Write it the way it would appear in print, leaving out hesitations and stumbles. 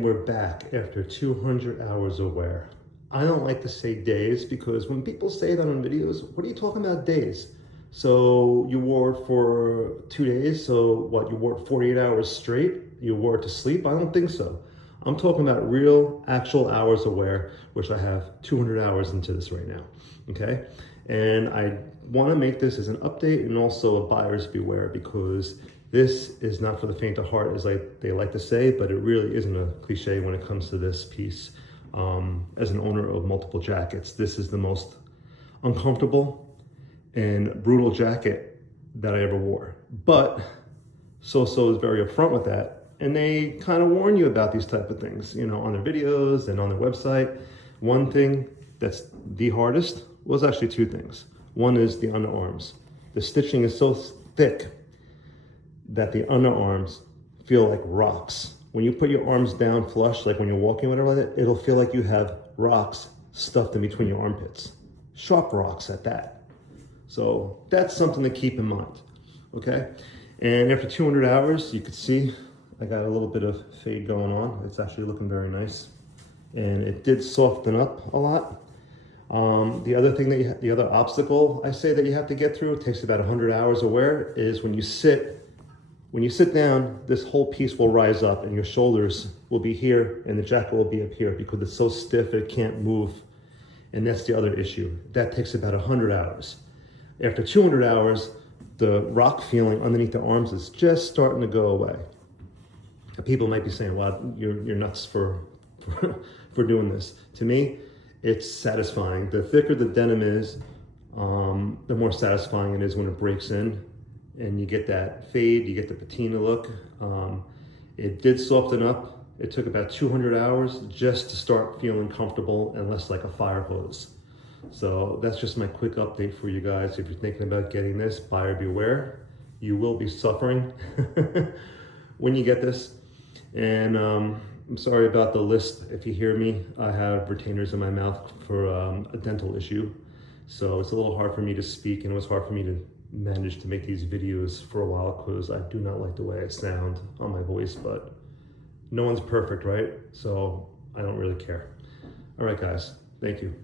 We're back after 200 hours of wear. I don't like to say days because when people say that on videos, what are you talking about days? So you wore it for 2 days, so what, you wore it 48 hours straight? You wore it to sleep? I don't think so. I'm talking about real, actual hours of wear, which I have 200 hours into this right now, okay? And I wanna make this as an update and also a buyer's beware, because this is not for the faint of heart, as they like to say, but it really isn't a cliche when it comes to this piece. As an owner of multiple jackets, this is the most uncomfortable and brutal jacket that I ever wore. But Soso is very upfront with that, and they kind of warn you about these type of things, you know, on their videos and on their website. One thing that's the hardest was actually two things. One is the underarms. The stitching is so thick that the underarms feel like rocks. When you put your arms down flush, like when you're walking or whatever like that, it'll feel like you have rocks stuffed in between your armpits. Sharp rocks at that. So that's something to keep in mind, okay? And after 200 hours, you could see I got a little bit of fade going on. It's actually looking very nice. And it did soften up a lot. The other thing that the other obstacle I say that you have to get through, it takes about 100 hours of wear, is when you sit down, this whole piece will rise up and your shoulders will be here and the jacket will be up here because it's so stiff it can't move. And that's the other issue. That takes about 100 hours. After 200 hours, the rock feeling underneath the arms is just starting to go away. People might be saying, wow, you're nuts for doing this. To me, it's satisfying. The thicker the denim is, the more satisfying it is when it breaks in and you get that fade, you get the patina look. It did soften up. It took about 200 hours just to start feeling comfortable and less like a fire hose. So that's just my quick update for you guys. If you're thinking about getting this, buyer beware. You will be suffering when you get this. And I'm sorry about the list. If you hear me, I have retainers in my mouth for a dental issue. So it's a little hard for me to speak, and it was hard for me to manage to make these videos for a while because I do not like the way I sound on my voice, but no one's perfect, right? So I don't really care. All right, guys, thank you.